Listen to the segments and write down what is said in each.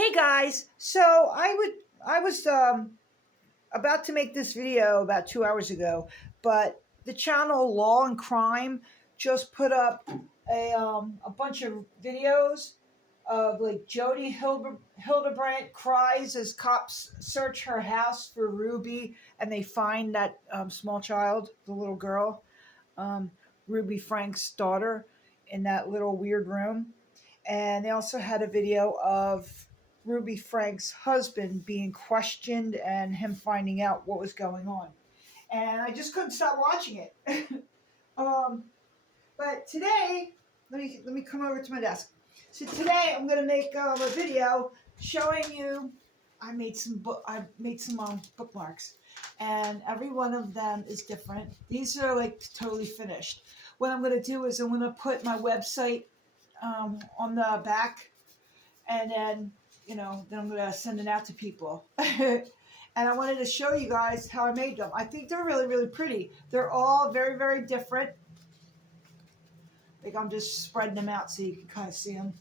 Hey guys, I was about to make this video about 2 hours ago, but the channel Law and Crime just put up a bunch of videos of like Hildebrandt cries as cops search her house for Ruby, and they find that small child, the little girl, um, Ruby Frank's daughter, in that little weird room. And they also had a video of Ruby Frank's husband being questioned and him finding out what was going on. And I just couldn't stop watching it. um, but today, let me come over to my desk. So today I'm gonna make a video showing you. I made some bookmarks, and every one of them is different. These are like totally finished. What I'm gonna do is I'm gonna put my website on the back, and then then I'm gonna send it out to people. And I wanted to show you guys how I made them. I think they're really, really pretty. They're all very, very different. Like I'm just spreading them out so you can kind of see them.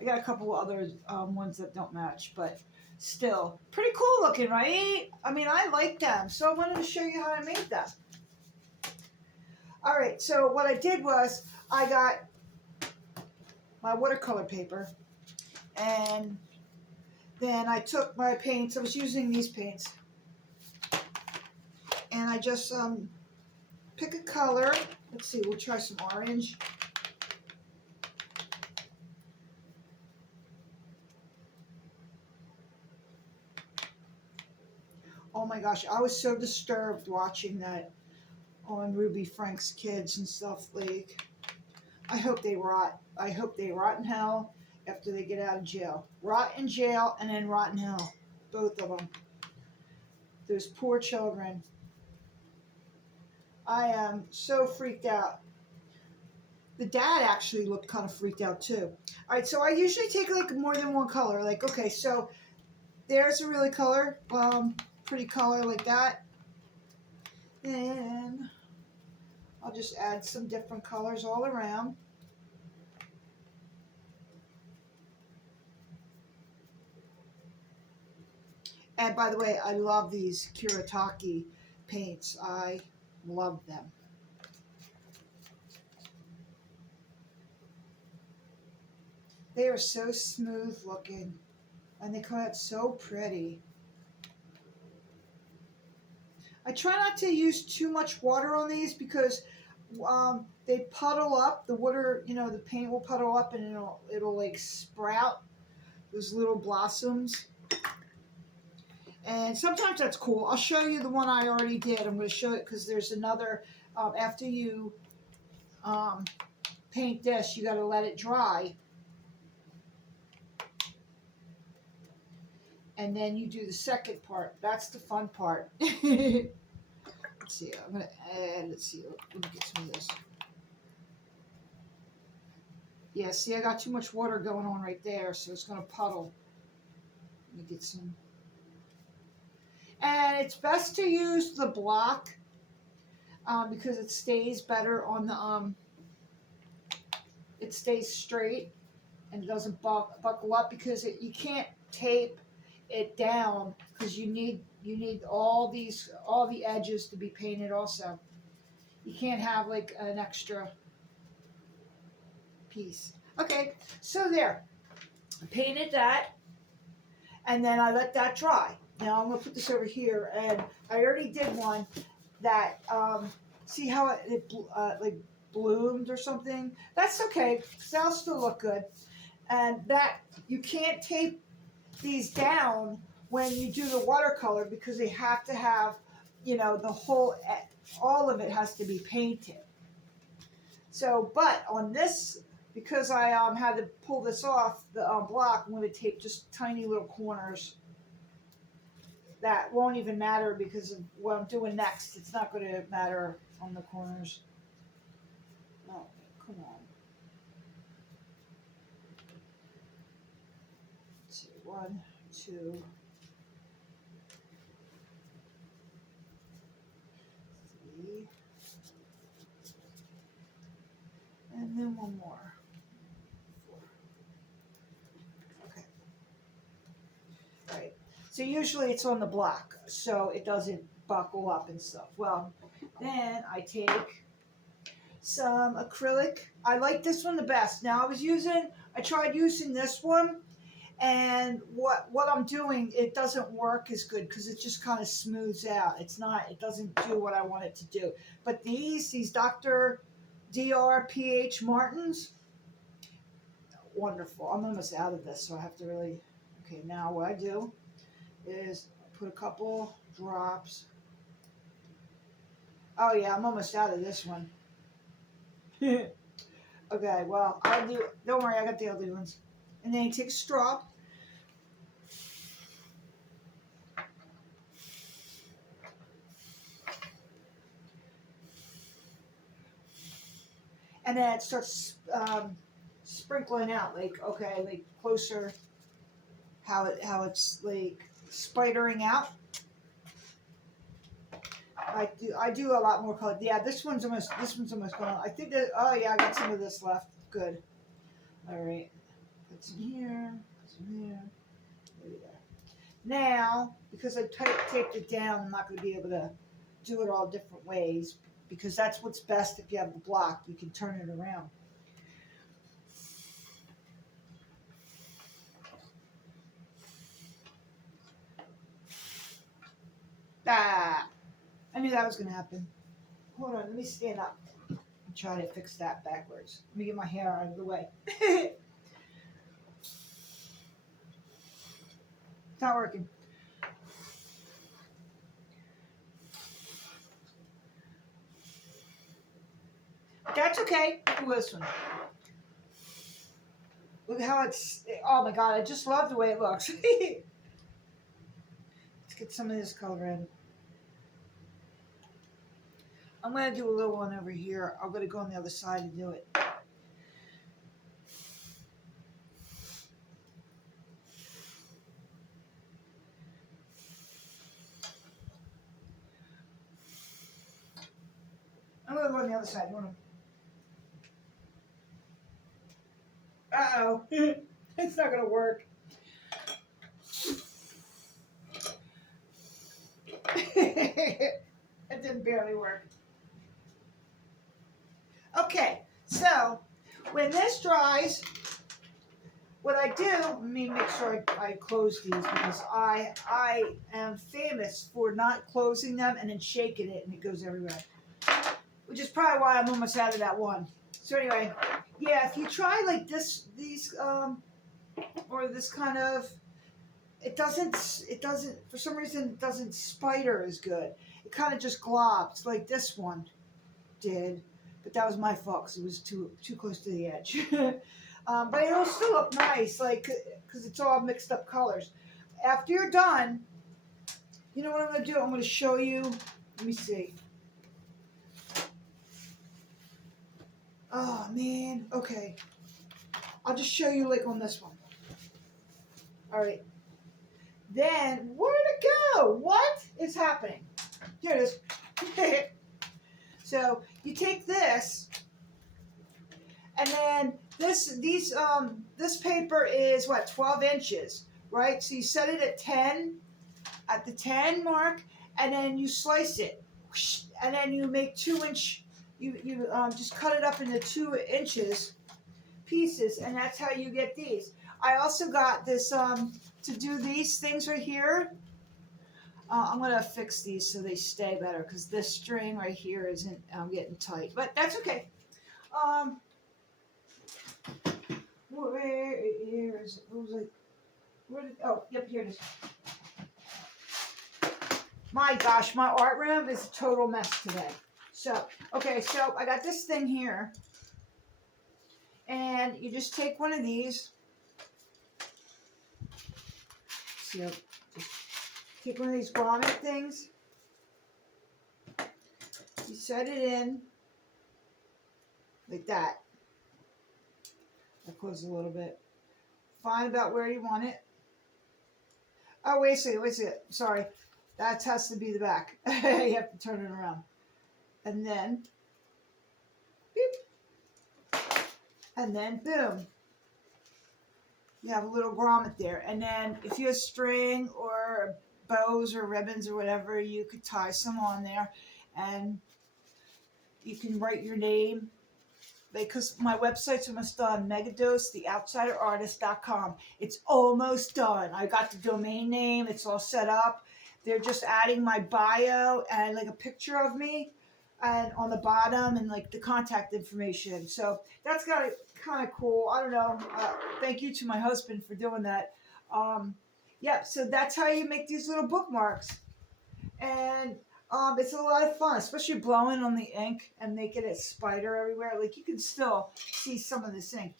I got a couple other ones that don't match, but still pretty cool looking, right? I mean, I like them, so I wanted to show you how I made them. All right, so what I did was I got my watercolor paper, and then I took my paints. I was using these paints, and I just pick a color. Let's see, we'll try some orange. Oh my gosh, I was so disturbed watching that on Ruby Frank's kids and stuff. Like, I hope they rot. I hope they rot in hell after they get out of jail. Rot in jail and then rot in hell. Both of them. Those poor children. I am so freaked out. The dad actually looked kind of freaked out too. All right, so I usually take like more than one color. Like, okay, so there's a really color, pretty color like that. And I'll just add some different colors all around. And by the way, I love these Kuretake paints. I love them. They are so smooth looking, and they come out so pretty. I try not to use too much water on these because they puddle up. The water, the paint will puddle up, and it'll like sprout those little blossoms. And sometimes that's cool. I'll show you the one I already did. I'm going to show it because there's another. After you paint this, you got to let it dry. And then you do the second part. That's the fun part. Let's see. I'm going to add, let's see. Let me get some of this. Yeah, see, I got too much water going on right there, so it's going to puddle. Let me get some. And it's best to use the block because it stays better on the, it stays straight and it doesn't buckle up because you can't tape it down because you need all the edges to be painted also. You can't have like an extra piece. Okay, so there. I painted that, and then I let that dry. Now I'm gonna put this over here, and I already did one that see how it like bloomed or something. That's okay, because that'll still look good. And that you can't tape these down when you do the watercolor because they have to have, the whole, all of it has to be painted. So, but on this, because I had to pull this off the block, I'm going to tape just tiny little corners. That won't even matter because of what I'm doing next. It's not going to matter on the corners. Oh, come on. Let's see, 1, 2, 3, and then one more. 4. Okay. So usually it's on the block, so it doesn't buckle up and stuff. Well, then I take some acrylic. I like this one the best. Now I tried using this one, and what I'm doing, it doesn't work as good because it just kind of smooths out. It doesn't do what I want it to do. But these Dr. DRPH Martins, wonderful. I'm almost out of this, so I have to really, okay, now what I do is put a couple drops. Oh yeah, I'm almost out of this one. Okay, well, don't worry, I got the other ones. And then you take a straw. And then it starts sprinkling out, like closer, how it's like spidering out. I do a lot more color. Yeah, this one's almost gone. I think that, oh yeah, I got some of this left. Good. All right. Put some here. Put some here. There we go. Now, because I taped it down, I'm not going to be able to do it all different ways because that's what's best if you have the block. You can turn it around. Ah, I knew that was going to happen. Hold on, let me stand up and try to fix that backwards. Let me get my hair out of the way. It's not working. That's okay. Do this one. Look how oh my god, I just love the way it looks. Let's get some of this color in. I'm going to do a little one over here. I'm going to go on the other side and do it. I'm going to go on the other side. Uh-oh. It's not going to work. It didn't barely work. Okay, so when this dries, what I do, let me make sure I close these because I am famous for not closing them and then shaking it and it goes everywhere. Which is probably why I'm almost out of that one. So anyway, yeah, if you try like or this kind of, it doesn't, for some reason, it doesn't spider as good. It kind of just globs like this one did. But that was my fault because it was too close to the edge. But it'll still look nice, like, because it's all mixed up colors. After you're done, you know what I'm going to do? I'm going to show you. Let me see. Oh, man. Okay. I'll just show you, like, on this one. All right. Then, where'd it go? What is happening? Here it is. So, you take this, and then this paper is, what, 12 inches, right? So you set it at 10, at the 10 mark, and then you slice it. And then you make 2-inch, you just cut it up into 2 inches pieces, and that's how you get these. I also got this, to do these things right here. I'm going to fix these so they stay better because this string right here isn't getting tight. But that's okay. Where is it? What was it? Oh, yep, here it is. My gosh, my art room is a total mess today. So, okay, so I got this thing here. And you just take one of these. So, just take one of these grommet things. You set it in like that. I close a little bit. Find about where you want it. Oh, wait a second. Sorry. That has to be the back. You have to turn it around. And then, beep. And then, boom. you have a little grommet there. And then if you have string or bows or ribbons or whatever, you could tie some on there, and you can write your name. Because my website's almost done, megadose.theoutsiderartist.com. It's almost done. I got the domain name, it's all set up. They're just adding my bio and like a picture of me and on the bottom and like the contact information. So that's kind of cool. I don't know. Thank you to my husband for doing that. Yeah, so that's how you make these little bookmarks. And it's a lot of fun, especially blowing on the ink and making it spider everywhere. Like you can still see some of this ink.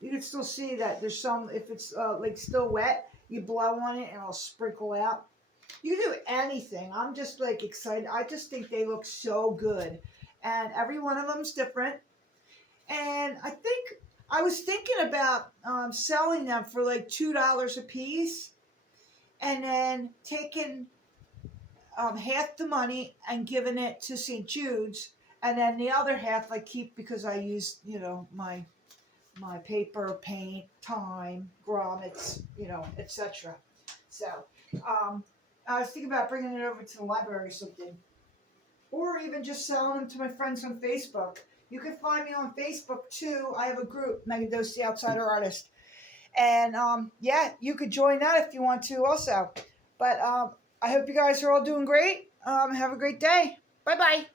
You can still see that there's some, if it's like still wet, you blow on it and it'll sprinkle out. You can do anything. I'm just like excited. I just think they look so good. And every one of them's different. And I was thinking about selling them for like $2 a piece, and then taking half the money and giving it to St. Jude's, and then the other half I keep because I use, my paper, paint, time, grommets, etc. So I was thinking about bringing it over to the library or something, or even just selling them to my friends on Facebook. You can find me on Facebook too. I have a group, Megadose the Outsider Artist. And yeah, you could join that if you want to also. But I hope you guys are all doing great. Have a great day. Bye-bye.